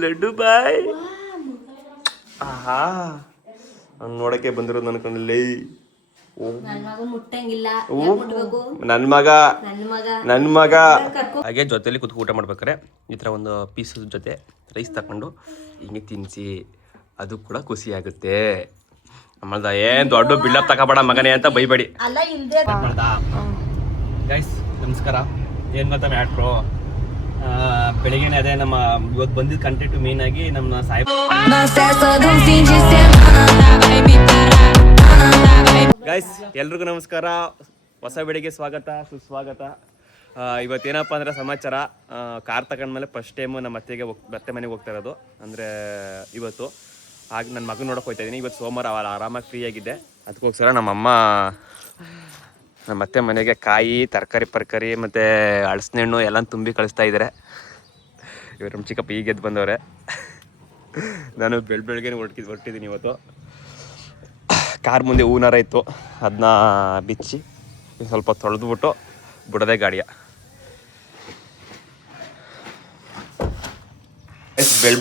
ಲಡ್ಡು ಬಾಯ್ ಆಹಾ ನೋಡಕ್ಕೆ ಬಂದಿರೋದು ಅನ್ಕೊಂಡಲ್ಲಿ. ನನ್ ಮಗ ಹಾಗೆ ಜೊತೆಲಿ ಕುತ್ಕೊ ಊಟ ಮಾಡ್ಬೇಕಾರೆ ಈ ಥರ ಒಂದು ಪೀಸ್ ಜೊತೆ ರೈಸ್ ತಕೊಂಡು ಹಿಂಗೆ ತಿನ್ಸಿ, ಅದು ಕೂಡ ಖುಷಿ ಆಗುತ್ತೆ. ಆಮೇಲೆ ಏನ್ ದೊಡ್ಡ ಬಿಲ್ಡಪ್ ತಗೋಬೇಡ ಮಗನೇ ಅಂತ ಬೈಬೇಡಿ. ಗೈಸ್ ನಮಸ್ಕಾರ. ಏನ್ ಗೊತ್ತಾ ಮ್ಯಾಟ್ರು, ಬೆಳಿಗ್ಗೆನೆ ಅದೇ ನಮ್ಮ ಇವತ್ತು ಬಂದಿದ್ದ ಕಂಟೆಂಟ್ ಮೇನ್ ಆಗಿ ನಮ್ಮ ಸಾಹೇಬ್ ಗೈಸ್ ಎಲ್ರಿಗೂ ನಮಸ್ಕಾರ. ಹೊಸ ಬೆಳಿಗ್ಗೆ ಸ್ವಾಗತ ಸುಸ್ವಾಗತ. ಇವತ್ತೇನಪ್ಪ ಅಂದರೆ ಸಮಾಚಾರ, ಕಾರ್ ತಗೊಂಡ್ಮೇಲೆ ಫಸ್ಟ್ ಟೈಮು ನಮ್ಮ ಅತ್ತೆ ಮನೆಗೆ ಹೋಗ್ತಾ ಇರೋದು. ಅಂದರೆ ಇವತ್ತು ಹಾಗೆ ನನ್ನ ಮಗನ ನೋಡೋಕೆ ಹೋಗ್ತಾ ಇದ್ದೀನಿ. ಇವತ್ತು ಸೋಮವಾರ ಆರಾಮಾಗಿ ಫ್ರೀ ಆಗಿದ್ದೆ. ಅದಕ್ಕೋಸ್ಕರ ನಮ್ಮ ಅತ್ತೆ ಮನೆಗೆ ಕಾಯಿ ತರಕಾರಿ ಮತ್ತು ಹಣ್ಣು ಎಲ್ಲ ತುಂಬಿ ಕಳಿಸ್ತಾ ಇದ್ದಾರೆ. ಇವರು ನಮ್ಮ ಚಿಕ್ಕಪ್ಪ ಈಗ ಎದ್ದು ಬಂದವ್ರೆ. ನಾನು ಬೆಳಗ್ಗೆನೇ ಹೊರಟಿದ್ದೀನಿ ಇವತ್ತು. ಕಾರ್ ಮುಂದೆ ಹೂನಾರ ಇತ್ತು, ಅದನ್ನ ಬಿಚ್ಚಿ ಸ್ವಲ್ಪ ತೊಳೆದ್ಬಿಟ್ಟು ಬಿಡೋದೇ ಗಾಡಿಯ.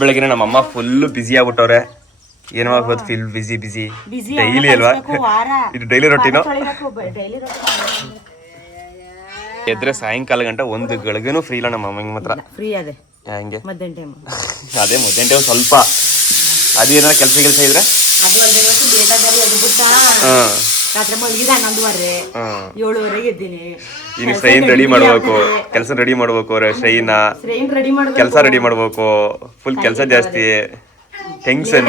ಬೆಳಗ್ಗೆನೆ ನಮ್ಮಮ್ಮ ಫುಲ್ಲು ಬ್ಯುಸಿ ಆಗ್ಬಿಟ್ಟವ್ರೆ. ಏನೋ ಆಗ್ಬೋದು, ಫಿಲ್ ಬಿಸಿ ಡೈಲಿ ಅಲ್ವಾ, ಇದು ಡೈಲಿ ರೊಟ್ಟಿನೋ. ಎದ್ರೆ ಸಾಯಂಕಾಲ ಗಂಟೆ ಒಂದು ಗಳಿಗೆನೂ ಫ್ರೀ ಇಲ್ಲ ನಮ್ಮ ಅಮ್ಮಂಗೆ ಮಾತ್ರ. ಫ್ರೀ ಅದೇ ಹಂಗೆ ಅದೇ ಮಧ್ಯಾಹ್ನ ಟೈಮ್ ಸ್ವಲ್ಪ ಅದು ಏನಾರ ಕೆಲಸ ಇದ್ರೆ ಇನ್ನು ಟ್ರೈನ್ ರೆಡಿ ಮಾಡ್ಬೇಕು, ಕೆಲಸ ರೆಡಿ ಮಾಡ್ಬೇಕು, ಕೆಲಸ ರೆಡಿ ಮಾಡ್ಬೇಕು, ಫುಲ್ ಕೆಲಸ ಜಾಸ್ತಿ, ಟೆನ್ಷನ್.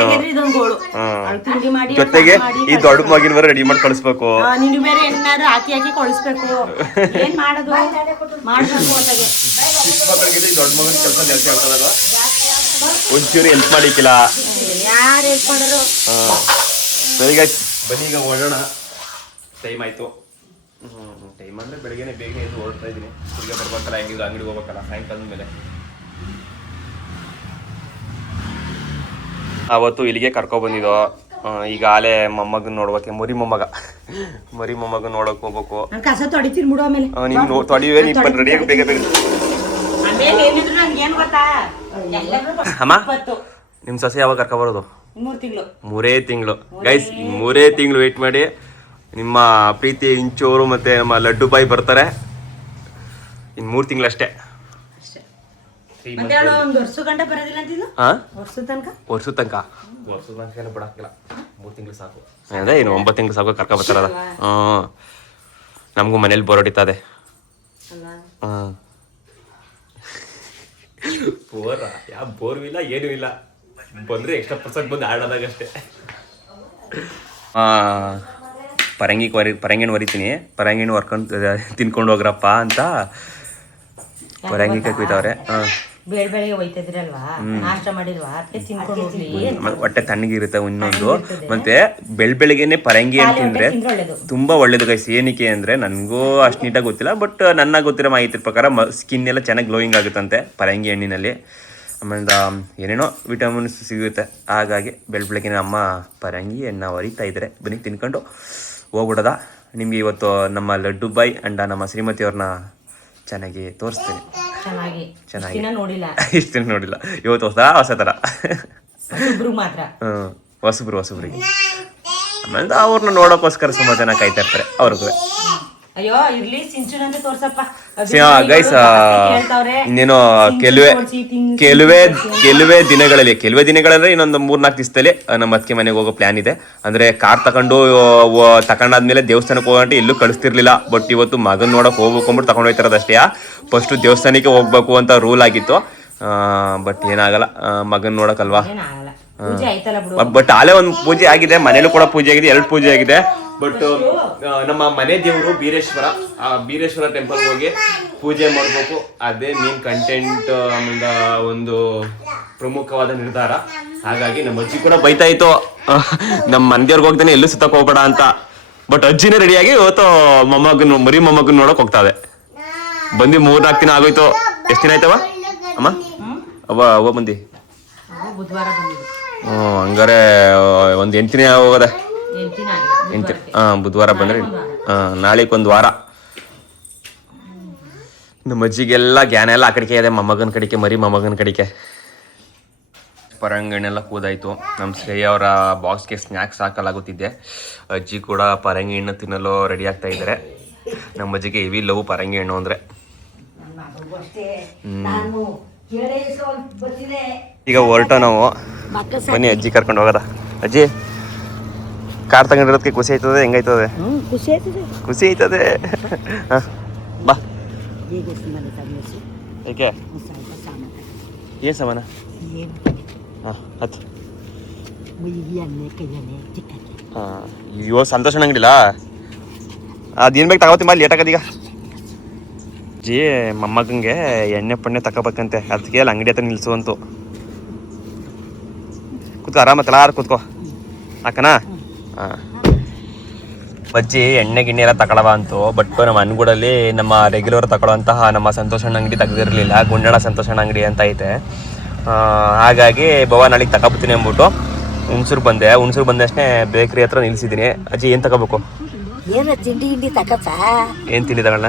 ಜೊತೆಗೆ ಈ ದೊಡ್ಡ ಮಗಿನ ಬರ ರೆಡಿ ಮಾಡಿ ಕಳಿಸ್ಬೇಕು. ದೊಡ್ಡ ಮಗನ ಕೆಲಸ ಜಾಸ್ತಿ ಆಗ್ತದಲ್ಲ, ಒಂಚೂರು ಹೆಲ್ಪ್ ಮಾಡಿಕ್ಕಿಲ್ಲ. ಸರಿ ಗೈಸ್ ಬನ್ನಿ ಈಗ ಹೊರಡೋಣ. ಟೈಮ್ ಆಯ್ತು. ಟೈಮ್ ಅಂದ್ರೆ ಬೆಳಗ್ಗೆನೆ ಬೇಗ ಎದ್ದು ಹೊರಡ್ತಾ ಇದ್ದೀನಿ. ಹುಡುಗ ಬರ್ಬೇಕಲ್ಲ, ಹೆಂಗಿದ್ರು ಅಂಗಡಿಗೆ ಹೋಗ್ಬೇಕಲ್ಲ ಸಾಯಂಕಾಲದ ಮೇಲೆ. ಅವತ್ತು ಇಲ್ಲಿಗೆ ಕರ್ಕೊಬಂದಿದ್ದೋ. ಈಗ ಆಲೆ ಮೊಮ್ಮಗನ್ ನೋಡ್ಬೇಕೆ, ಮರಿ ಮೊಮ್ಮಗನ್ ನೋಡಕ್ ಹೋಗ್ಬೇಕು. ನೀನು ತೊಡಿವೆ ನೀನ್ ರೆಡಿಯಾಗಿ ಬೇಗ ಅಮ್ಮ. ನಿಮ್ ಸೊಸೆ ಯಾವಾಗ ಕರ್ಕೊಬರೋದು? 3 ತಿಂಗಳು ಗೈಸ್. 3 ತಿಂಗಳು ವೇಟ್ ಮಾಡಿ. ನಿಮ್ಮ ಪ್ರೀತಿ ಇಂಚೋರು ಮತ್ತೆ ನಮ್ಮ ಲಡ್ಡು ಬಾಯಿ ಬರ್ತಾರೆ. ಇನ್ 3 ತಿಂಗಳಷ್ಟೇ. ವರ್ಷ ತನಕ ಎಲ್ಲ ಬಿಡಾಕಿಲ್ಲ. 3 ತಿಂಗಳು ಸಾಕು. ಅದೇ ಇನ್ನು 9 ತಿಂಗಳು ಸಾಕು ಕರ್ಕೊ ಬರ್ತಾರದ. ನಮಗೂ ಮನೇಲಿ ಬೋರ್ ಹೊಡಿತದೆ. ಯಾವ ಬೋರ್ಗೂ ಇಲ್ಲ, ಏನೂ ಇಲ್ಲ. ಬಂದ್ರೆ ಎಕ್ಸ್ಟ್ರಾ ಪರ್ಸೆಂಟ್ ಬಂದು ಆಡೋದಾಗಷ್ಟೇ. ಪರಂಗಿನ ಹೊರಿತೀನಿ. ಪರಂಗಿನ ಹೊರ್ಕೊಂಡು ತಿನ್ಕೊಂಡು ಹೋಗ್ರಪ್ಪ ಅಂತ ಪರಂಗಿ ಕುಯ್ತವ್ರೆ. ಹೊಟ್ಟೆ ತಣ್ಣಗಿರುತ್ತೆ. ಇನ್ನೊಂದು ಮತ್ತೆ ಬೆಳಗ್ಗೆನೆ ಪರಂಗಿ ಅಂತ ತಿಂದ್ರೆ ತುಂಬಾ ಒಳ್ಳೇದು ಗೈಸ್. ಏನಕ್ಕೆ ಅಂದ್ರೆ ನನ್ಗೂ ಅಷ್ಟು ನೀಟಾಗಿ ಗೊತ್ತಿಲ್ಲ, ಬಟ್ ನನ್ನ ಗೊತ್ತಿರೋ ಮಾಹಿತಿ ಪ್ರಕಾರ ಸ್ಕಿನ್ ಎಲ್ಲ ಚೆನ್ನಾಗಿ ಗ್ಲೋಯಿಂಗ್ ಆಗುತ್ತಂತೆ ಪರಂಗಿ ಹಣ್ಣಿನಲ್ಲಿ. ಆಮೇಲೆ ಏನೇನೋ ವಿಟಮಿನ್ಸ್ ಸಿಗುತ್ತೆ. ಹಾಗಾಗಿ ಬೆಳಗ್ಗೆನೆ ಅಮ್ಮ ಪರಂಗಿ ಹಣ್ಣು ಹೊರಿತಾ ಇದ್ದಾರೆ. ಬನ್ನಿ ತಿನ್ಕೊಂಡು ಹೋಗ್ಬಿಡೋದ. ನಿಮ್ಗೆ ಇವತ್ತು ನಮ್ಮ ಲಡ್ಡು ಬಾಯ್ ಅಂಡ್ ನಮ್ಮ ಶ್ರೀಮತಿಯವ್ರನ್ನ ಚೆನ್ನಾಗಿ ತೋರಿಸ್ತೀನಿ. ಚೆನ್ನಾಗಿ ಇಷ್ಟು ದಿನ ನೋಡಿಲ್ಲ. ಇವತ್ತು ಹೊಸ ಥರ ಹೊಸಬ್ರಿಗೆ. ಆಮೇಲೆ ಅವ್ರನ್ನ ನೋಡೋಕ್ಕೋಸ್ಕರ ಸುಮಾರು ಜನ ಕಾಯ್ತಾ ಇರ್ತಾರೆ. ಅವ್ರಿಗೂ ಗೈಸ್ ಇನ್ನೇನು ಕೆಲವೇ ದಿನಗಳಲ್ಲಿ ಇನ್ನೊಂದು 3-4 ದಿವಸದಲ್ಲಿ ನಮ್ಮ ಅತ್ತಿಗೆ ಮನೆಗೆ ಹೋಗೋ ಪ್ಲಾನ್ ಇದೆ. ಅಂದ್ರೆ ಕಾರ್ ತಕೊಂಡಾದ್ಮೇಲೆ ದೇವಸ್ಥಾನಕ್ಕೆ ಹೋಗಂటే ಎಲ್ಲೂ ಕಳಿಸ್ತಿರ್ಲಿಲ್ಲ. ಬಟ್ ಇವತ್ತು ಮಗನ್ ನೋಡಕ್ ಹೋಗ್ಬೇಕು ಅಂದ್ಬಿಟ್ಟು ತಗೊಂಡು ಹೋಗ್ತಿರೋದಷ್ಟೇ. ಫಸ್ಟ್ ದೇವಸ್ಥಾನಕ್ಕೆ ಹೋಗ್ಬೇಕು ಅಂತ ರೂಲ್ ಆಗಿತ್ತು. ಬಟ್ ಏನಾಗಲ್ಲ, ಮಗನ್ ನೋಡಕಲ್ವಾ. ಬಟ್ ಅಲ್ಲೇ ಒಂದು ಪೂಜೆ ಆಗಿದೆ, ಮನೇಲೂ ಕೂಡ ಪೂಜೆ ಆಗಿದೆ, 2 ಪೂಜೆ ಆಗಿದೆ. ಬಟ್ ನಮ್ಮ ಮನೆ ದೇವರು ಬೀರೇಶ್ವರ ಟೆಂಪಲ್ ಹೋಗಿ ಪೂಜೆ ಮಾಡ್ಬೇಕು. ಅದೇ ಮೇನ್ ಕಂಟೆಂಟ್. ಆಮೇಲೆ ಒಂದು ಪ್ರಮುಖವಾದ ನಿರ್ಧಾರ. ಹಾಗಾಗಿ ನಮ್ಮ ಅಜ್ಜಿ ಕೂಡ ಬೈತಾ ಇತ್ತು, ನಮ್ಮ ಮನೆದೇವ್ರಿಗೆ ಹೋಗ್ತಾನೆ ಎಲ್ಲೂ ಸುತ್ತಕ್ಕೆ ಹೋಗ್ಬೇಡ ಅಂತ. ಬಟ್ ಅಜ್ಜಿನೇ ರೆಡಿಯಾಗಿ ಇವತ್ತು ಮರಿ ಮೊಮ್ಮಗನ್ ನೋಡಕ್ ಹೋಗ್ತಾವೆ. ಬಂದು 3-4 ದಿನ ಆಗೋಯ್ತು. ಎಷ್ಟು ದಿನ ಆಯ್ತವ ಅಮ್ಮ? ಅವ್ವ ಬಂದಿ? ಹಂಗಾರೆ ಒಂದು 8 ದಿನ ಹೋಗೋದ. ಬುಧವಾರ ಬಂದ್ರೆ ನಾಳೆಗೊಂದು ವಾರ. ನಮ್ಮ ಅಜ್ಜಿಗೆಲ್ಲ ಜ್ಞಾನ ಎಲ್ಲ ಆ ಕಡೆಗೆ ಇದೆ, ಮೊಮ್ಮಗನ ಕಡೆಗೆ, ಮರಿ ಮೊಮ್ಮಗನ ಕಡೆಗೆ. ಪರಂಗಿಣ್ಣೆಲ್ಲ ಕೂದಾಯಿತು. ನಮ್ಮ ಶ್ರೇಯ ಅವರ ಬಾಕ್ಸ್ಗೆ ಸ್ನ್ಯಾಕ್ಸ್ ಹಾಕಲಾಗುತ್ತಿದ್ದೆ. ಅಜ್ಜಿ ಕೂಡ ಪರಂಗಿ ಹಣ್ಣು ತಿನ್ನಲು ರೆಡಿ ಆಗ್ತಾ ಇದ್ದಾರೆ. ನಮ್ಮ ಅಜ್ಜಿಗೆ ಹೆವಿ ಲವ್ ಪರಂಗಿ ಹಣ್ಣು ಅಂದರೆ. ಈಗ ಹೊರಟ ನಾವು ಬನ್ನಿ ಅಜ್ಜಿ ಕರ್ಕೊಂಡು ಹೋಗೋದ. ಅಜ್ಜಿ ಕಾರ್ ತಗೊಂಡಿರೋದಕ್ಕೆ ಖುಷಿ ಆಯ್ತದೆ? ಹೆಂಗಾಯ್ತದೆ? ಖುಷಿ ಆಯ್ತದೆ. ಹಾಂ ಬಾ. ಏಕೆ ಏನು ಸಾಮಾನ? ಹಾಂ ಹತ್ತು. ಹಾಂ ಇವಾಗ ಸಂತೋಷ ಅಂಗಡಿಲ್ಲ ಅದೇನು ಬೇಕು ತಗೋತೀನಿ ಬಾ, ಲೇಟ್ ಆಗದೀಗ. ಜಿ ಮೊಮ್ಮಗಂಗೆ ಎಣ್ಣೆ ಪಣ್ಣೆ ತಗೋಬೇಕಂತೆ, ಅದಕ್ಕೆ ಅಲ್ಲಿ ಅಂಗಡಿ ಹತ್ರ ನಿಲ್ಸುವಂತು. ಕೂತ್ಕೋ ಆರಾಮತ್ತಲ್ಲ, ಯಾರು ಕೂತ್ಕೋ ಅಕ್ಕನಾ. ಹಾಂ ಬಜ್ಜಿ ಎಣ್ಣೆ ಗಿಣ್ಣೆ ಎಲ್ಲ ತಗೊಳವ ಅಂತು. ಬಟ್ ನಮ್ಮ ಅನ್ಗೂಡಲ್ಲಿ ನಮ್ಮ ರೆಗ್ಯುಲರ್ ತಗೊಳ್ಳೋಂತಹ ನಮ್ಮ ಸಂತೋಷಣ್ಣ ಅಂಗಡಿ ತೆಗೆದಿರಲಿಲ್ಲ. ಗುಂಡಣ್ಣ ಸಂತೋಷಣ್ಣ ಅಂಗಡಿ ಅಂತ ಐತೆ. ಹಾಗಾಗಿ ಬವ ನಾಳೆಗೆ ತಗೊಬತ್ತೀನಿ ಅಂದ್ಬಿಟ್ಟು ಹುಣಸೂರು ಬಂದೆ. ಹುಣಸೂರು ಬಂದಷ್ಟೇ ಬೇಕ್ರಿ ಹತ್ರ ನಿಲ್ಸಿದ್ದೀನಿ. ಅಜ್ಜಿ ಏನು ತಗೋಬೇಕು? ಏನು ತಿಂಡಿ ಗಿಂಡಿ ತಕತ್ತ? ಏನು ತಿಂಡಿ ತಗೊಳ್ಳ?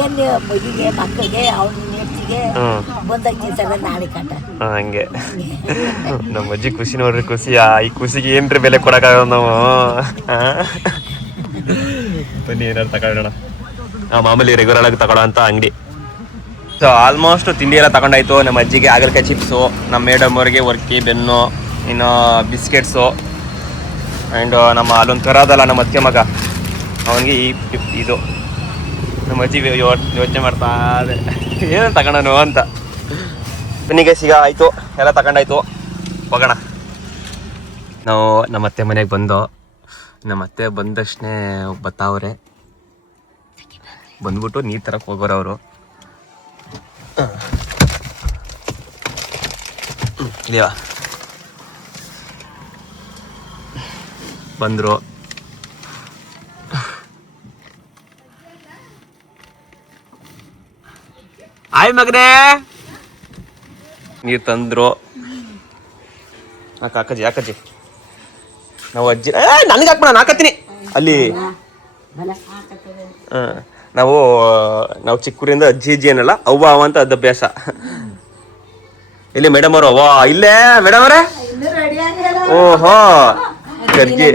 ಏನು ಮಗಿಗೆ ಮಕ್ಕಳಿಗೆ ಅವ್ರ ನೆಚ್ಚಿಗೆ ಬಂದಾಗ್ತಿರ್ತಾರೆ ನಾಳೆ ಕಂಡ. ಹಂಗೆ ನಮ್ಮ ಅಜ್ಜಿ ಖುಷಿ ನೋಡ್ರಿ, ಖುಷಿಯಾ? ಈ ಖುಷಿಗೆ ಏನ್ರಿ ಬೆಲೆ ಕೊಡೋಕ್ಕಾಗಲ್ಲ ನಾವು. ಬನ್ನಿ ಏನಾದ್ರು ತಗೊಳ್ಳೋಣ. ಮಾಮೂಲಿ ರೆಗ್ಯುಲರ್ ಆಗಿ ತಗೊಳ್ಳೋ ಅಂತ ಅಂಗಡಿ. ಸೊ ಆಲ್ಮೋಸ್ಟ್ ತಿಂಡಿ ಎಲ್ಲ ತಗೊಂಡಾಯ್ತು. ನಮ್ಮ ಅಜ್ಜಿಗೆ ಹಾಗಲಕಾಯಿ ಚಿಪ್ಸು, ನಮ್ಮ ಮೇಡಮ್ ಅವ್ರಿಗೆ ವರ್ಕಿ ಬೆನ್ನು, ಇನ್ನು ಬಿಸ್ಕೆಟ್ಸು, ಆ್ಯಂಡ್ ನಮ್ಮ ಅಲ್ಲೊಂದು ಕರೋದಲ್ಲ ನಮ್ಮ ಅತ್ತಿಗೆ ಮಗ, ಅವನಿಗೆ ಇದು ನಮ್ಮ ಅಜ್ಜಿ ಯೋಚನೆ ಮಾಡ್ತಾ ಇದೆ ಏನು ತಗೊಂಡನು ಅಂತ. ಬನ್ನಿಗೆ ಸಿಗ ಆಯಿತು, ಎಲ್ಲ ತಗೊಂಡಾಯ್ತು, ಹೋಗೋಣ. ನಾವು ನಮ್ಮ ಅತ್ತೆ ಮನೆಗೆ ಬಂದು, ನಮ್ಮ ಅತ್ತೆ ಬಂದಷ್ಟೇ ಬತ್ತಾವ್ರೆ. ಬಂದ್ಬಿಟ್ಟು ನೀರು ತರಕ್ಕೆ ಹೋಗೋರು ಅವರು. ಇಲ್ಲಿವಾ ಬಂದರು. ಆಯ್ ಮಗನೇ ನೀರು ತಂದ್ರು. ಹಾಕಜ್ಜಿ ಹಾಕಜ್ಜಿ. ನಾವು ಅಜ್ಜಿ ನನಗೆ ಹಾಕ್ಬಿಡ, ಹಾಕತ್ತೀನಿ ಅಲ್ಲಿ. ನಾವು ಚಿಕ್ಕೂರಿಂದ ಅಜ್ಜಿ ಏನಲ್ಲ ಅವ್ವ ಅವ ಅಂತ ಅದು ಅಭ್ಯಾಸ. ಇಲ್ಲಿ ಮೇಡಮ್ ಅವರು ಅವ್ವ ಇಲ್ಲೇ ಮೇಡಮ್ ಅವರೇ. ಓಹೋ ಕರ್ಗಿ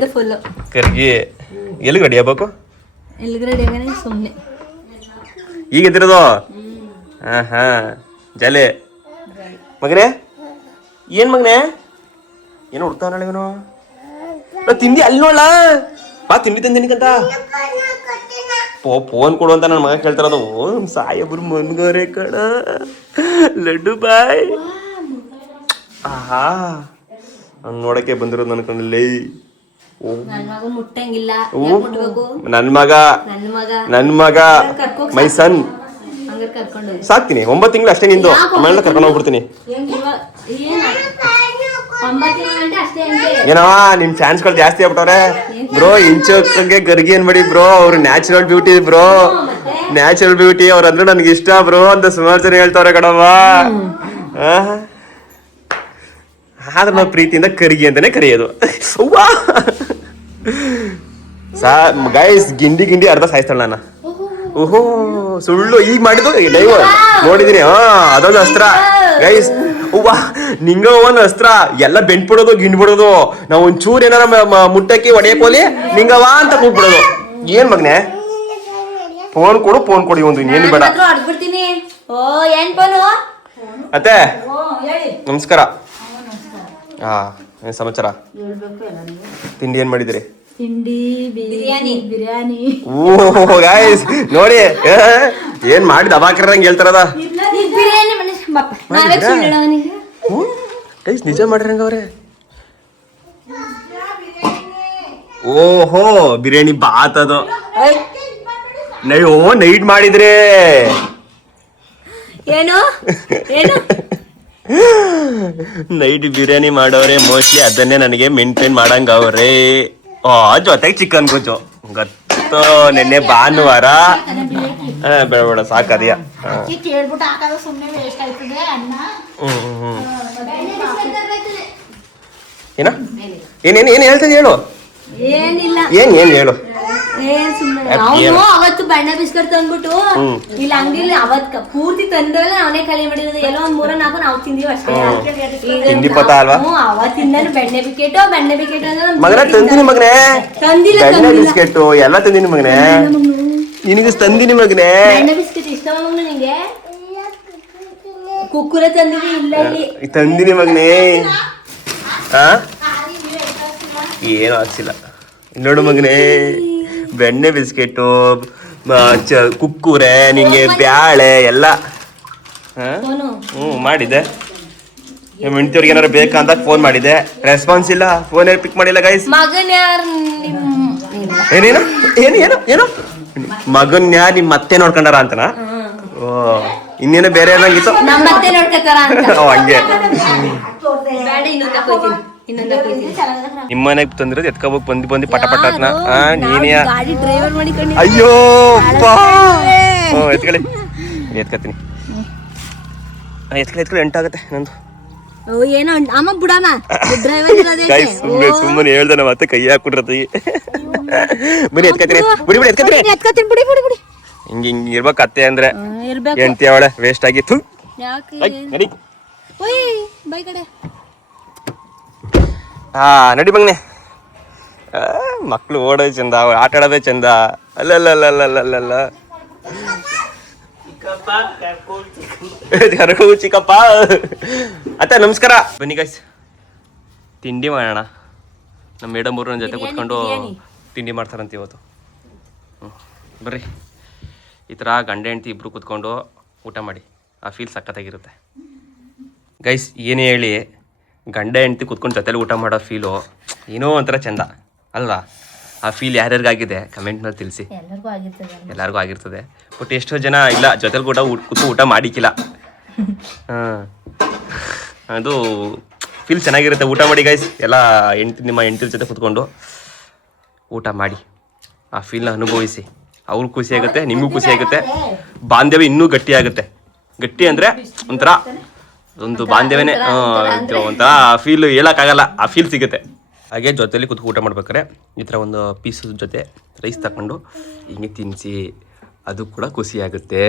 ಕರ್ಗಿ ಎಲ್ಲಿಗೆ ರೆಡಿ ಆಗ್ಬೇಕು? ಈಗ ಎದ್ದಿರೋದು? ಹಾ ಜಲೆ ಮಗನೇ. ಏನ್ ಮಗನೇ ಏನು ಹುಡ್ತಾವ ಇವನು? ತಿಂಡಿ ಅಲ್ಲಿ ನೋಡ್ಲ ಬಾ, ತಿಂಡಿ ತಂದಿನಿಕಂತ ಫೋನ್ ಕೊಡು ಅಂತ ನನ್ನ ಮಗ ಕೇಳ್ತಾರದು. ನಮ್ಮ ಸಾಯಬ್ರು ಮನ್ಗೋರೆ ಕಣ ಲಡ್ಡು ಬಾಯ್. ಆಹಾ ನೋಡಕ್ಕೆ ಬಂದಿರೋದು ಅನ್ಕೊಂಡಲ್ಲಿ. ನನ್ ಮಗ ಮೈ ಸನ್. ಸಾಕ್ತೀನಿ 9 ತಿಂಗಳು ಅಷ್ಟೇ ನಿಂದು, ಆಮೇಲೆ ಕರ್ಕೊಂಡು ಹೋಗ್ಬಿಡ್ತೀನಿ. ಏನೋ ನಿನ್ ಫ್ಯಾನ್ಸ್ಗಳು ಜಾಸ್ತಿ ಆಗ್ಬಿಟ್ಟವ್ರೆ ಬ್ರೋ. ಇಂಚೋಕ್ಕೆ ಗರ್ಗಿ ಏನ್ಬೇಡಿ ಬ್ರೋ, ಅವ್ರು natural beauty bro, natural beauty ಅವ್ರ ಅಂದ್ರೆ ನನ್ಗೆ ಇಷ್ಟ ಬ್ರೋ ಅಂತ ಸುಮಾರು ಜನ ಹೇಳ್ತವ್ರೆ ಕಣವ್ವ. ಆದ್ರೆ ನಾವು ಪ್ರೀತಿಯಿಂದ ಕರ್ಗಿ ಅಂತಾನೆ ಕರೆಯೋದು. ಗೈಸ್ ಗಿಂಡಿ ಅರ್ಧ ಸಾಯಿಸ್ತಾಳ ನಾನು. ಓಹೋ ಸುಳ್ಳು ಈಗ ಮಾಡಿದ್ದು ಲೈವ್ ನೋಡಿದೀನಿ. ಅದೊಂದು ಅಸ್ತ್ರ ಗೈಸ್. ಅವ್ವ ನಿಂಗ ಒಂದು ಅಸ್ತ್ರ, ಎಲ್ಲ ಬೆಂಟ್ ಬಿಡೋದು ಗಿಂಡ್ ಬಿಡೋದು. ನಾವು ಒಂಚೂರು ಏನಾರ ಮುಟ್ಟಕ್ಕೆ ಒಡೆಯಕ್ ಹೋಲಿ ನಿಂಗವಾ ಅಂತ ಕೂಗ್ಬಿಡೋದು. ಏನ್ ಮಗ್ನೆ ಫೋನ್ ಕೊಡಿ ಒಂದು, ಇನ್ನೇನು ಬೇಡ. ಅತ್ತೆ ನಮಸ್ಕಾರ. ಏನ್ ಸಮಾಚಾರ? ತಿಂಡಿ ಏನ್ ಮಾಡಿದಿರಿ? ಬಿರಿಯಾನಿ. ಓ ಗಾಯ್ಸ್ ನೋಡಿ ಏನ್ ಮಾಡಿ ದಬಾಕಿರಂಗೆ ಹೇಳ್ತಾರದ. ನಿಜ ಮಾಡಿರಂಗ ಅವ್ರೆ. ಓಹೋ ಬಿರಿಯಾನಿ ಬಾತ್ ಅದು. ನೈಟ್ ಮಾಡಿದ್ರೆ ಏನು ನೈಟ್ ಬಿರಿಯಾನಿ ಮಾಡೋರೆ ಮೋಸ್ಟ್ಲಿ ಅದನ್ನೇ ನನಗೆ ಮೇಂಟೈನ್ ಮಾಡಂಗ ಅವ್ರೆ. ಜೊತೆಗೆ ಚಿಕನ್ ಗೊಜ್ಜು ಗೊತ್ತು. ನೆನ್ನೆ ಭಾನುವಾರ ಬೇಡ ಸಾಕದಿಯ. ಏನ ಏನೇನು ಹೇಳ್ತದೆ ಹೇಳು. ಏನ್ ಹೇಳು. ಅವನು ಅವತ್ತು ಬಣ್ಣ ಬಿಸ್ಕಟ್ ತಂದ್ಬಿಟ್ಟು ಇಲ್ಲಿ ಅಂಗಡಿಲಿ ಅವತ್ ಪೂರ್ತಿ ತಂದ್ರಲ್ಲ ಅವನೇ ಖಾಲಿ ಮಾಡಿರೋದು. ಎಲ್ಲೋ ಒಂದ್ 3-4 ನಾವು ತಿಂದೀವಿ ಅಷ್ಟೇ. ಅವತ್ತಿಂದನು ಬೆಣ್ಣೆ ಬಿಕೆಟ್ ಮಗನೇ ತಂದಿನಿ ಮಗನೇ, ತಂದಿಲ್ಲ ಬೆಣ್ಣೆ ಬಿಸ್ಕೆಟ್ ಎಲ್ಲ ತಂದಿನಿ ಮಗನೇ, ನಿನಗೆ ತಂದಿನಿ ಮಗನೇ. ಬೆಣ್ಣೆ ಬಿಸ್ಕೆಟ್ ಇಷ್ಟ ನಿಂಗೆ? ಕುಕ್ಕುರೆ ತಂದಿವಿ ಇಲ್ಲ ಇಲ್ಲಿ ತಂದಿನಿ ಮಗನೇ. ಏನು ಹಾಕ್ಸಿಲ್ಲ ನೋಡು ಮಗನೇ, ಬೆಣ್ಣೆ ಬಿಸ್ಕೆಟು, ಕುಕ್ಕುರೆ, ನಿಂಗೆ ಬ್ಯಾಳೆ ಎಲ್ಲ ಮಾಡಿದ್ದೆ. ನಿಮ್ಮ ಹೆಂಡತಿಯವ್ರಿಗೆ ಏನಾರು ಬೇಕಾ ಅಂತ ಫೋನ್ ಮಾಡಿದ್ದೆ, ರೆಸ್ಪಾನ್ಸ್ ಇಲ್ಲ, ಫೋನ್ ಪಿಕ್ ಮಾಡಿಲ್ಲ ಗೈಸ್. ಮಗನ್ ಯಾರು ಏನೇನು ಏನು ಏನು ಏನು ಮಗನ್ ಯಾರು ನಿಮ್ಮ ಮತ್ತೆ ನೋಡ್ಕೊಂಡಾರ ಅಂತನಾ? ಓ ಇನ್ನೇನು ಬೇರೆ ಏನಾಗಿತ್ತು ನಮ್ಮತ್ತೆ ನೋಡ್ಕೊತಾರ ಅಂತ. ಹಂಗೆ ಬೇಡ ಇನ್ನೊಂದು ತಗೋತೀನಿ. ನಿಮ್ಮ ಮನೆಗೆ ತಂದಿರೋದು ಎತ್ಕೋಬೇಕು ಬಂದು ಪಟ ಪಟ ಅದ್ನ. ನೀನೇ ಗಾಡಿ ಡ್ರೈವರ್ ಮಾಡಿಕೊಂಡು ಅಯ್ಯೋ ಎತ್ಕೊಳ್ಳಿ, ಎತ್ಕೊತೀನಿ. ಎತ್ಕೊಳ್ಳಿ ಎಂಟಾಗತ್ತೆ ನಂದು. ಏನೋ ಅಮ್ಮ ಬಿಡಮ್ಮ ಡ್ರೈವರ್ ಗೈಸ್ ಸುಮ್ಮನೆ ಹೇಳ್ದೆ ನಮ್ಮ ಮತ್ತೆ ಕೈ ಹಾಕ್ಬಿಟ್ರತಿ. ಬನ್ನಿ ಎತ್ಕೊತೀನಿ, ಬಿಡಿ ಬಿಡಿ ಎತ್ಕೊತೀನಿ. ಬಿಡಿ ಬಿಡಿ ಬಿಡಿ ಹಿಂಗೆ ಹಿಂಗೆ ಇರ್ಬೇಕು ಅತ್ತೆ ಅಂದ್ರೆ. ಇರ್ಬೇಕು. ಹೆಂಡತಿ ಅವಳೆ ವೇಸ್ಟ್ ಆಗಿತ್ತು. ಯಾಕೆ ನಡಿ ಬೈ ಕಡೆ ನಡಿ ಮಗನೆ. ಮಕ್ಳು ಓಡೋದು ಚಂದ, ಆಟ ಆಡೋದೇ ಚಂದ. ಅಲ್ಲಲ್ಲಲ್ಲಲ್ಲಲ್ಲ ಚಿಕ್ಕಪ್ಪ. ಅತ್ತ ನಮಸ್ಕಾರ. ಬನ್ನಿ ಗೈಸ್ ತಿಂಡಿ ಮಾಡೋಣ. ನಮ್ಮ ಮೇಡಮ್ ಅವ್ರ ನನ್ನ ಜೊತೆ ಕುತ್ಕೊಂಡು ತಿಂಡಿ ಮಾಡ್ತಾರಂತ ಇವತ್ತು. ಬರ್ರಿ, ಈ ಥರ ಗಂಡ ಹೆಂಡತಿ ಇಬ್ರು ಕುತ್ಕೊಂಡು ಊಟ ಮಾಡಿ, ಆ ಫೀಲ್ ಸಖತ್ತಾಗಿರುತ್ತೆ ಗೈಸ್. ಏನೇ ಹೇಳಿ ಗಂಡ ಹೆಂಡತಿ ಕುತ್ಕೊಂಡು ಜೊತೆಲಿ ಊಟ ಮಾಡೋ ಫೀಲು ಏನೋ ಒಂಥರ ಚಂದ ಅಲ್ವಾ? ಆ ಫೀಲ್ ಯಾರ್ಯಾರಿಗಾಗಿದೆ ಕಮೆಂಟ್ ಮೇಲೆ ತಿಳಿಸಿ. ಎಲ್ಲರಿಗೂ ಆಗಿರ್ತದೆ. ಬಟ್ ಎಷ್ಟೋ ಜನ ಇಲ್ಲ ಜೊತೆಲಿ ಕೂತು ಊಟ ಮಾಡಿಕ್ಕಿಲ್ಲ. ಅದು ಫೀಲ್ ಚೆನ್ನಾಗಿರುತ್ತೆ. ಊಟ ಮಾಡಿ ಗೈಸ್, ಎಲ್ಲ ನಿಮ್ಮ ಹೆಂಡತಿ ಜೊತೆ ಕುತ್ಕೊಂಡು ಊಟ ಮಾಡಿ ಆ ಫೀಲ್ನ ಅನುಭವಿಸಿ. ಅವ್ರಿಗೂ ಖುಷಿ ಆಗುತ್ತೆ, ನಿಮಗೂ ಖುಷಿ ಆಗುತ್ತೆ, ಬಾಂಧವ್ಯ ಇನ್ನೂ ಗಟ್ಟಿ ಆಗುತ್ತೆ. ಗಟ್ಟಿ ಅಂದರೆ ಒಂಥರ ಒಂದು ಬಾಂಧವ್ಯನೇ, ಒಂಥರ ಫೀಲ್ ಹೇಳೋಕ್ಕಾಗಲ್ಲ, ಆ ಫೀಲ್ ಸಿಗುತ್ತೆ. ಹಾಗೆ ಜೊತೆಲಿ ಕೂತ್ಕೊಂಡು ಊಟ ಮಾಡ್ಬೇಕಾರೆ ಈ ಥರ ಒಂದು ಪೀಸ್ ಜೊತೆ ರೈಸ್ ತಗೊಂಡು ಹಿಂಗೆ ತಿನ್ನಿಸಿ, ಅದು ಕೂಡ ಖುಷಿ ಆಗುತ್ತೆ.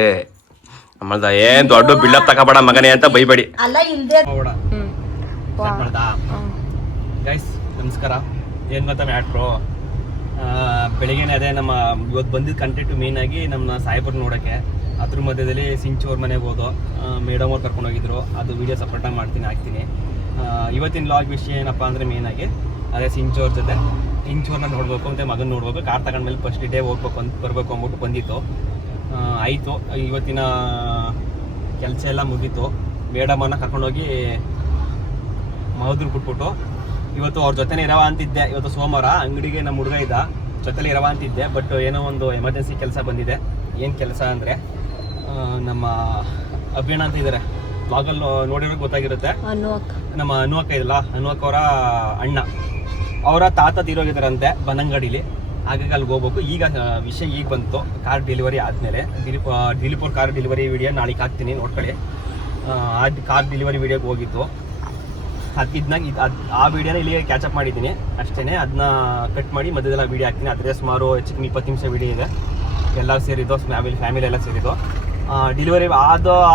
ಆಮೇಲೆ ಏನು ದೊಡ್ಡ ಬಿಲ್ಡಪ್ ತಗೋಬೇಡ ಮಗನೇ ಅಂತ ಬೈಬೇಡಿ. ಗೈಸ್ ನಮಸ್ಕಾರ. ಏನು ಗೊತ್ತಾ ಮ್ಯಾಟ್ರು, ಬೆಳಿಗ್ಗೆನೇ ಅದೇ ನಮ್ಮ ಇವತ್ತು ಬಂದಿದ್ದ ಕಂಟೆಂಟು ಮೇಯ್ನಾಗಿ ನಮ್ಮ ಸಾಹೇಬ್ರು ನೋಡೋಕ್ಕೆ. ಅದ್ರ ಮಧ್ಯದಲ್ಲಿ ಸಿಂಚೋರ್ ಮನೆಗೆ ಹೋದೋ, ಮೇಡಮ್ ಅವ್ರು ಕರ್ಕೊಂಡು ಹೋಗಿದ್ರು. ಅದು ವೀಡಿಯೋ ಸಪ್ರೇಟಾಗಿ ಹಾಕ್ತೀನಿ. ಇವತ್ತಿನ ಲಾಗ್ ವಿಷಯ ಏನಪ್ಪ ಅಂದರೆ ಮೇಯ್ನಾಗಿ ಅದೇ ಸಿಂಚೋರ್ ಜೊತೆ ಇಂಚೋರ್ನ ನೋಡ್ಬೇಕು ಮತ್ತು ಮಗನ ನೋಡ್ಬೇಕು. ಕಾರ್ ತಗೊಂಡ್ಮೇಲೆ ಫಸ್ಟ್ ಡೇ ಹೋಗ್ಬೇಕು ಅಂತ ಬರಬೇಕು ಅಂದ್ಬಿಟ್ಟು ಬಂದಿತ್ತು. ಆಯಿತು, ಇವತ್ತಿನ ಕೆಲಸ ಎಲ್ಲ ಮುಗೀತು. ಮೇಡಮನ್ನು ಕರ್ಕೊಂಡೋಗಿ ಮಹದ್ರು ಕೊಟ್ಬಿಟ್ಟು ಇವತ್ತು ಅವ್ರ ಜೊತೆನೇ ಇರವ ಅಂತಿದ್ದೆ. ಇವತ್ತು ಸೋಮವಾರ ಅಂಗಡಿಗೆ ನಮ್ಮ ಹುಡುಗ ಇದ್ದ, ಜೊತೆಲಿ ಇರವ ಅಂತಿದ್ದೆ. ಬಟ್ ಏನೋ ಒಂದು ಎಮರ್ಜೆನ್ಸಿ ಕೆಲಸ ಬಂದಿದೆ. ಏನು ಕೆಲಸ ಅಂದರೆ ನಮ್ಮ ಅಭಿಯಣ್ಣ ಅಂತ ಇದ್ದಾರೆ, ಬ್ಲಾಗಲ್ಲಿ ನೋಡಿರೋಕೆ ಗೊತ್ತಾಗಿರುತ್ತೆ. ನಮ್ಮ ಅನುವಕ್ಕ ಇದಲ್ಲ, ಅನುವಕ್ಕ ಅವರ ಅಣ್ಣ, ಅವರ ತಾತ ತೀರೋಗಿದ್ದಾರಂತೆ ಬನಂಗಡಿಲಿ. ಹಾಗಾಗಿ ಅಲ್ಲಿಗೆ ಹೋಗ್ಬೇಕು. ಈಗ ವಿಷಯ ಈಗ ಬಂತು, ಕಾರ್ ಡೆಲಿವರಿ ಆದಮೇಲೆ ದಿಲೀಪ್ ಅವ್ರ ಕಾರ್ ಡೆಲಿವರಿ ವಿಡಿಯೋ ನಾಳೆಗೆ ಹಾಕ್ತೀನಿ, ನೋಡ್ಕೊಳ್ಳಿ. ಆ ಕಾರ್ ಡೆಲಿವರಿ ವಿಡಿಯೋಗೆ ಹೋಗಿತ್ತು. ಆ ವಿಡಿಯೋನ ಇಲ್ಲಿಗೆ ಕ್ಯಾಚಪ್ ಮಾಡಿದ್ದೀನಿ ಅಷ್ಟೇ. ಅದನ್ನ ಕಟ್ ಮಾಡಿ ಮಧ್ಯದಲ್ಲ ವಿಡಿಯೋ ಹಾಕ್ತೀನಿ. ಅದೇ ಸುಮಾರು ಹೆಚ್ಚಿಗೆ 20 ನಿಮಿಷ ವಿಡಿಯೋ ಇದೆ. ಎಲ್ಲ ಸೇರಿದ್ದು ಫ್ಯಾಮಿಲಿ ಎಲ್ಲ ಸೇರಿದ್ದು. ಡೆಲಿವರಿ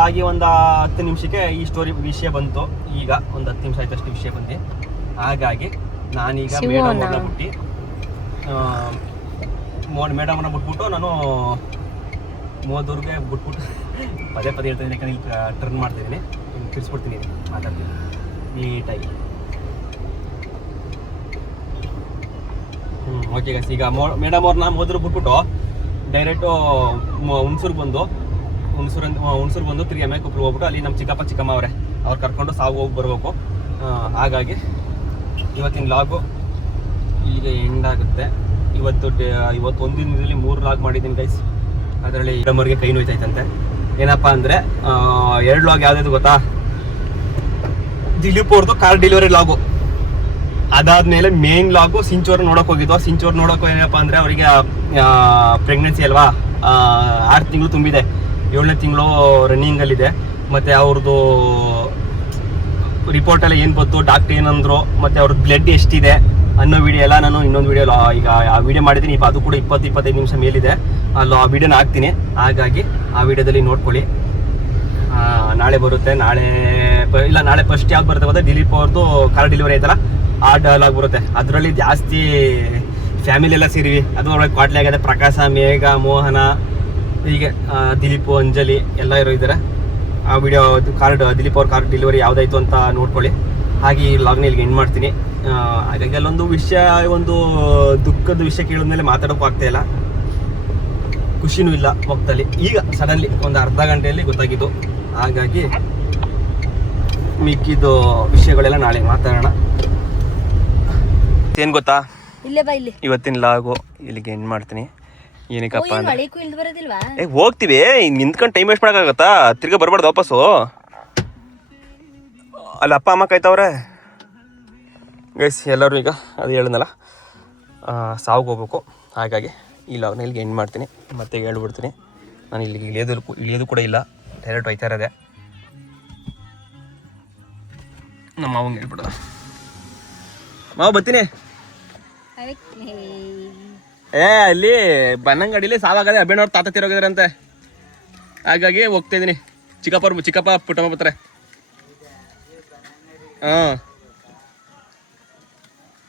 ಆಗಿ ಒಂದು 10 ನಿಮಿಷಕ್ಕೆ ಈ ಸ್ಟೋರಿ ವಿಷಯ ಬಂತು. ಈಗ ಒಂದು 10 ನಿಮಿಷ ಆಯ್ತಷ್ಟು ವಿಷಯ ಬಂದು. ಹಾಗಾಗಿ ನಾನೀಗ ಮೇಡಮನ್ನ ಬಿಟ್ಬಿಟ್ಟು ನಾನು ಮೋದೂರ್ಗೆ ಬಿಟ್ಬಿಟ್ಟು ಪದೇ ಹೇಳ್ತಾಯಿದ್ದೀನಿ. ಯಾಕಂದ್ರೆ ಈಗ ಟರ್ನ್ ಮಾಡ್ತಾಯಿದ್ದೀನಿ, ತಿರ್ಸ್ಬಿಡ್ತೀನಿ, ಮಾತಾಡ್ತೀನಿ ನೀಟಾಗಿ. ಓಕೆ ಗೈಸ್, ಈಗ ಮೇಡಮ್ ಅವ್ರನ್ನ ಮೋದ್ರು ಬಿಟ್ಬಿಟ್ಟು ಡೈರೆಕ್ಟು ಹುಣಸೂರು ಬಂದು ತಿರುಗಿ ಎಮ್ಮೆಕೊಪ್ಪರು ಹೋಗ್ಬಿಟ್ಟು ಅಲ್ಲಿ ನಮ್ಮ ಚಿಕ್ಕಪ್ಪ ಚಿಕ್ಕಮ್ಮ ಅವರೇ ಅವ್ರು ಕರ್ಕೊಂಡು ಸಾವು ಹೋಗಿ ಬರಬೇಕು. ಹಾಗಾಗಿ ಇವತ್ತಿನ ಲಾಗು ಇಲ್ಲಿಗೆ ಎಂಡ್ ಆಗುತ್ತೆ. ಇವತ್ತು ಒಂದಿನ ದಿನದಲ್ಲಿ 3 ಲಾಗ್ ಮಾಡಿದ್ದೀನಿ ಗೈಸ್. ಅದರಲ್ಲಿ ಮೇಡಮವ್ರಿಗೆ ಕೈ ನೋಯ್ತೈತಂತೆ. ಏನಪ್ಪ ಅಂದರೆ 2 ಲಾಗ್ ಯಾವುದಾದ್ರು ಗೊತ್ತಾ? ದಿಲೀಪ್ ಅವ್ರದ್ದು ಕಾರ್ ಡೆಲಿವರಿ ಲಾಗು, ಅದಾದ್ಮೇಲೆ ಮೇನ್ ಲಾಗು ಸಿಂಚೋರ್ ನೋಡಕ್ ಹೋಗಿದ್ವು. ಸಿಂಚೋರ್ ನೋಡೋಕೆ ಏನಪ್ಪ ಅಂದರೆ ಅವರಿಗೆ ಪ್ರೆಗ್ನೆನ್ಸಿ ಅಲ್ವಾ, 6 ತಿಂಗಳು ತುಂಬಿದೆ, 7ನೇ ತಿಂಗಳು ರನ್ನಿಂಗಲ್ಲಿದೆ. ಮತ್ತು ಅವ್ರದ್ದು ರಿಪೋರ್ಟೆಲ್ಲ ಏನು ಬಂತು, ಡಾಕ್ಟ್ರ್ ಏನಂದ್ರು, ಮತ್ತು ಅವ್ರದ್ದು ಬ್ಲಡ್ ಎಷ್ಟಿದೆ, ಅನ್ನೋ ವಿಡಿಯೋ ಎಲ್ಲ ನಾನು ಇನ್ನೊಂದು ವಿಡಿಯೋ ಈಗ ಆ ವಿಡಿಯೋ ಮಾಡಿದ್ದೀನಿ. ಅದು ಕೂಡ 20-25 ನಿಮಿಷ ಮೇಲಿದೆ. ಅಲ್ಲಿ ಆ ವಿಡಿಯೋನ ಹಾಕ್ತೀನಿ, ಹಾಗಾಗಿ ಆ ವಿಡಿಯೋದಲ್ಲಿ ನೋಡ್ಕೊಳ್ಳಿ. ನಾಳೆ ಬರುತ್ತೆ. ನಾಳೆ ಫಸ್ಟ್ ಯಾವ್ದು ಬರುತ್ತೆ ಗೊತ್ತಾ, ದಿಲೀಪ್ ಅವ್ರದ್ದು ಕಾರ್ ಡೆಲಿವರಿ ಆಯ್ತಲ್ಲ, ಆ ಡೈಲಾಗ್ ಬರುತ್ತೆ. ಅದರಲ್ಲಿ ಜಾಸ್ತಿ ಫ್ಯಾಮಿಲಿ ಎಲ್ಲ ಸೇರಿವಿ. ಅದು ಒಳಗೆ ಕ್ವಾಟ್ಲಿ ಆಗಿದೆ. ಪ್ರಕಾಶ, ಮೇಘ, ಮೋಹನ, ಹೀಗೆ ದಿಲೀಪು, ಅಂಜಲಿ ಎಲ್ಲ ಇದ್ದಾರೆ. ಆ ವಿಡಿಯೋ ದಿಲೀಪ್ ಅವ್ರ ಕಾರ್ ಡೆಲಿವರಿ ಯಾವುದಾಯ್ತು ಅಂತ ನೋಡ್ಕೊಳ್ಳಿ. ಹಾಗೆ ಈ ಲಾಗ್ನ ಇಲ್ಲಿಗೆ ಎಂಡ್ ಮಾಡ್ತೀನಿ. ಹಾಗಾಗಿ ಅಲ್ಲೊಂದು ವಿಷಯ, ಒಂದು ದುಃಖದ ವಿಷಯ ಕೇಳಿದ್ಮೇಲೆ ಮಾತಾಡೋಕ್ಕೂ ಆಗ್ತಾಯಿಲ್ಲ, ಖುಷಿನೂ ಇಲ್ಲ ಮುಖದಲ್ಲಿ. ಈಗ ಸಡನ್ಲಿ ಒಂದು ಅರ್ಧ ಗಂಟೆಯಲ್ಲಿ ಗೊತ್ತಾಗಿದ್ದು. ಹಾಗಾಗಿ ಮಿಕ್ಕಿದ್ದು ವಿಷಯಗಳೆಲ್ಲ ನಾಳೆ ಮಾತಾಡೋಣ. ಏನು ಗೊತ್ತಾ, ಇಲ್ಲೇ ಬಾ ಇಲ್ಲಿ. ಇವತ್ತಿನ ಲಾಗು ಇಲ್ಲಿಗೆ ಎಂಡ್ ಮಾಡ್ತೀನಿ. ಏನಕ್ಕಪ್ಪ ಮಳೆಗೂ ಇಲ್ದು ಬರೋದಿಲ್ವಾ? ಹೋಗ್ತೀವಿ, ನಿಂತ್ಕೊಂಡು ಟೈಮ್ ವೇಸ್ಟ್ ಮಾಡೋಕ್ಕಾಗತ್ತಾ? ತಿರ್ಗಾ ಬರ್ಬಾರ್ದು ವಾಪಸ್ಸು. ಅಲ್ಲಿ ಅಪ್ಪ ಅಮ್ಮ ಕಾಯ್ತವ್ರೆ ಗೈಸ್. ಎಲ್ಲರೂ ಈಗ ಅದು ಹೇಳಿದ್ನಲ್ಲ, ಸಾವ್ಗೆ ಹೋಗ್ಬೇಕು. ಹಾಗಾಗಿ ಈ ಲಾಗ್ನ ಇಲ್ಲಿಗೆ ಎಂಡ್ ಮಾಡ್ತೀನಿ. ಮತ್ತೆ ಹೇಳ್ಬಿಡ್ತೀನಿ, ನಾನು ಇಲ್ಲಿಗೆ ಇಳಿಯೋದು ಕೂಡ ಇಲ್ಲ, ಡೈರೆಕ್ಟ್ ಹೋಯ್ತಾ ಇರೋದೆ. ನಮ್ಮ ಮಾವಂಗೆ ಹೇಳ್ಬಿಡೋದ, ಮಾವ ಬರ್ತೀನಿ. ಅಲ್ಲಿ ಬನ್ನಂಗಡಿಲಿ ಸಾವಾಗದೆ ಅಬ್ಬೇನವ್ರು ತಾತ ತಿರೋಗಿದ್ರಂತೆ, ಹಾಗಾಗಿ ಹೋಗ್ತಾ ಇದ್ದೀನಿ. ಚಿಕ್ಕಪ್ಪ ಪುಟ್ಟಮ್ಮ ಬರ್ತಾರೆ.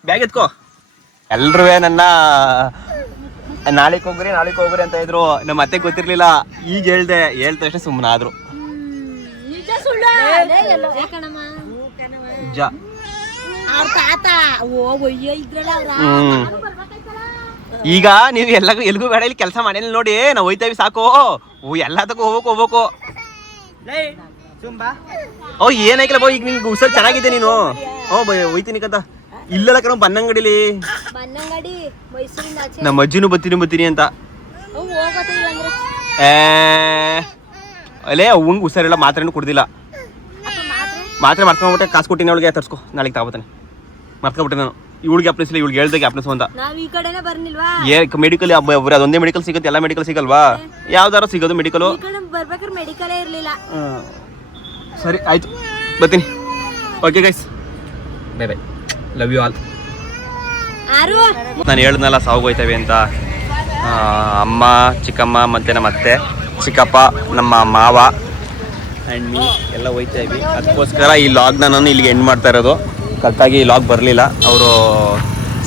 ಬ್ಯಾಗ್ ಎತ್ಕೋ. ಎಲ್ರೂ ನನ್ನ ನಾಳೆಗೆ ಹೋಗ್ರಿ ಅಂತ ಇದ್ರು. ನಮ್ಮ ಅತ್ತೆ ಗೊತ್ತಿರ್ಲಿಲ್ಲ. ಈಗ ಹೇಳ್ದೆ ತಕ್ಷಣ ಸುಮ್ಮನೆ ಆದ್ರು. ಈಗ ನೀವು ಎಲ್ಗೂ ಬೇಡ, ಇಲ್ಲಿ ಕೆಲಸ ಮಾಡಿ ನೋಡಿ, ನಾವು ಹೋಯ್ತೇವಿ ಸಾಕು. ಎಲ್ಲದಕ್ಕೂ ಹೋಗ್ಬೇಕು. ಏನಾಯ್ಕಲ್ಲ ಬೋ, ಈಗ ನಿನ್ಗೆ ಉಸಲ್ ಚೆನ್ನಾಗಿದೆ. ನೀನು ಹೋಯ್ತೀನಿ ಕದ ಇಲ್ಲಲ್ಲ ಕಣ ಬನ್ನಂಗಡಿಲಿ. ನಮ್ಮ ಅಜ್ಜಿನೂ ಬತ್ತೀನಿ ಅಂತ. ಅಲ್ಲೇ ಅವಂಗೆ ಹುಷಾರಿಲ್ಲ, ಮಾತ್ರೇನು ಕುಡ್ದಿಲ್ಲ. ಮಾತ್ರೆ ಮರ್ಕೊಂಡ್ಬಿಟ್ಟೆ, ಕಾಸು ಕೊಟ್ಟಿನಿ ಅವಳಿಗೆ, ತರ್ಸ್ಕೊ, ನಾಳೆಗೆ ತಗೋತಾನೆ. ಮರ್ಕೊಂಡ್ಬಿಟ್ಟೆ ನಾನು. ಇವಳಿಗೆ ಅಪ್ನಿಸಿಲ್ಲ, ಇವಳಿಗೆ ಹೇಳ್ದಾಗ ಅಪ್ನಿಸು ಅಂತ. ಮೆಡಿಕಲ್ ಅದೊಂದೇ ಮೆಡಿಕಲ್ ಸಿಗುತ್ತೆ, ಎಲ್ಲ ಮೆಡಿಕಲ್ ಸಿಗಲ್ವಾ? ಯಾವ್ದಾರು ಸಿಗೋದು ಮೆಡಿಕಲ್. ಸರಿ ಆಯ್ತು, ಬರ್ತೀನಿ. Okay guys, bye bye, love you all. ನಾನು ಹೇಳ್ದನಲ್ಲ ಸಾವು ಹೋಯ್ತೇವೆ ಅಂತ. ಅಮ್ಮ, ಚಿಕ್ಕಮ್ಮ, ಮತ್ತು ನಮ್ಮ ಅತ್ತೆ, ಚಿಕ್ಕಪ್ಪ, ನಮ್ಮ ಮಾವ ಆ್ಯಂಡ್ ಮೀ ಎಲ್ಲ ಹೋಯ್ತಾ ಇದ್ವಿ. ಅದಕ್ಕೋಸ್ಕರ ಈ ಲಾಗ್ನ ನಾನು ಇಲ್ಲಿಗೆ ಎಂಡ್ ಮಾಡ್ತಾ ಇರೋದು. ಕರೆಕ್ಟಾಗಿ ಈ ಲಾಗ್ ಬರಲಿಲ್ಲ. ಅವರು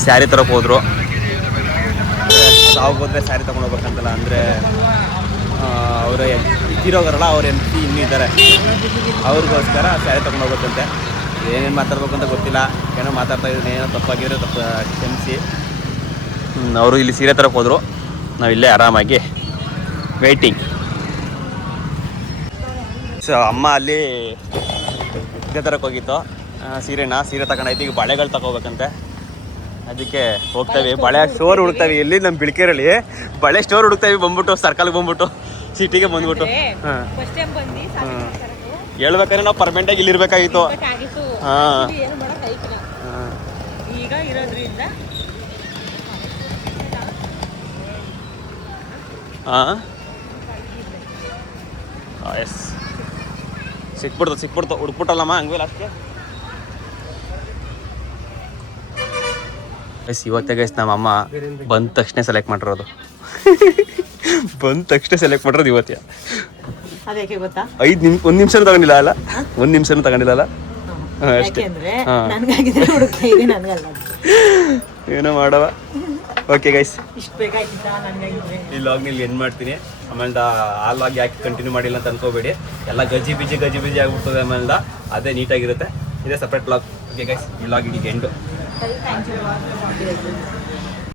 ಸ್ಯಾರಿ ತರೋಕೆ ಹೋದರು. ಸಾವು ಹೋದರೆ ಸ್ಯಾರಿ ತೊಗೊಂಡು ಹೋಗ್ಬೇಕಂತಲ್ಲ, ಅಂದರೆ ಅವರ ಇರೋಗರಲ್ಲ, ಅವ್ರ ಹೆಂಡತಿ ಇನ್ನೂ ಇದ್ದಾರೆ, ಅವ್ರಿಗೋಸ್ಕರ ಸ್ಯಾರಿ ತೊಗೊಂಡು ಹೋಗ್ಬೇಕಂತೆ. ಏನೇನು ಮಾತಾಡ್ಬೇಕು ಅಂತ ಗೊತ್ತಿಲ್ಲ, ಏನೋ ಮಾತಾಡ್ತಾ ಇದ್ದೀನಿ. ಏನೋ ತಪ್ಪಾಗಿರೋ ಕ್ಷಮಿಸಿ. ಅವರು ಇಲ್ಲಿ ಸೀರೆ ತರಕ್ಕೆ ಹೋದರು, ನಾವಿಲ್ಲೇ ಆರಾಮಾಗಿ ವೆಯ್ಟಿಂಗ್. ಸೊ ಅಮ್ಮ ಅಲ್ಲಿ ಇದೇ ತರಕ್ಕೆ ಹೋಗಿತ್ತು, ಸೀರೆ ತಗೊಂಡೈತಿ. ಈಗ ಬಳೆಗಳು ತಗೋಬೇಕಂತೆ, ಅದಕ್ಕೆ ಹೋಗ್ತಾವೆ. ಬಳೆ ಸ್ಟೋರ್ ಹುಡುಕ್ತಾವೆ. ಎಲ್ಲಿ ನಮ್ಮ ಬಿಳ್ಕೆರಲ್ಲಿ ಬಳೆ ಸ್ಟೋರ್ ಹುಡುಕ್ತಾವೆ. ಬಂದ್ಬಿಟ್ಟು ಸರ್ಕಲ್ಗೆ ಬಂದ್ಬಿಟ್ಟು ಸಿಟಿಗೆ ಬಂದ್ಬಿಟ್ಟು ಹೇಳ್ಬೇಕಾದ್ರೆ ನಾವು ಪರ್ಮನೆಂಟಾಗಿ ಇಲ್ಲಿರ್ಬೇಕಾಗಿತ್ತು. ಹಾಂ, ಈಗ ಇರೋದ್ರಿಂದ ಹಾಂ ಎಸ್, ಸಿಕ್ಬಿಡ್ತು ಹುಡುಕ್ಬಿಟ್ಟಲ್ಲಮ್ಮ ಹಂಗೆ ಲಾಸ್ಟ್ಗೆ. ಎಸ್, ಇವತ್ತೇ ಗೈಸ್ ನಮ್ಮಮ್ಮ ಬಂದ ತಕ್ಷಣ ಸೆಲೆಕ್ಟ್ ಮಾಡಿರೋದು. ಇವತ್ತೇ. ಅದಕ್ಕೆ ಗೊತ್ತಾ, 1 ನಿಮಿಷನೂ ತಗೊಂಡಿಲ್ಲ ಅಲ್ಲ, 1 ನಿಮಿಷನೂ ತಗೊಂಡಿಲ್ಲ ಅಷ್ಟೇ. ಏನೋ ಮಾಡವ. ಓಕೆ ಗೈಸ್, ಈ ಲಾಗ್ನ ಇಲ್ಲಿ ಎಂಡ್ ಮಾಡ್ತೀನಿ. ಆಮೇಲೆ ಆ ಲಾಗ್ ಯಾಕೆ ಕಂಟಿನ್ಯೂ ಮಾಡಿಲ್ಲ ಅಂತ ಅನ್ಕೋಬೇಡಿ. ಎಲ್ಲ ಗಜಿ ಬಿಜಿ ಆಗ್ಬಿಡ್ತದೆ. ಆಮೇಲೆ ಅದೇ ನೀಟಾಗಿರುತ್ತೆ. ಇದೇ ಸಪ್ರೇಟ್ ಲಾಗ್. ಓಕೆ ಗೈಸ್, ಈ ಲಾಗ್ ಈಗ ಎಂಡು.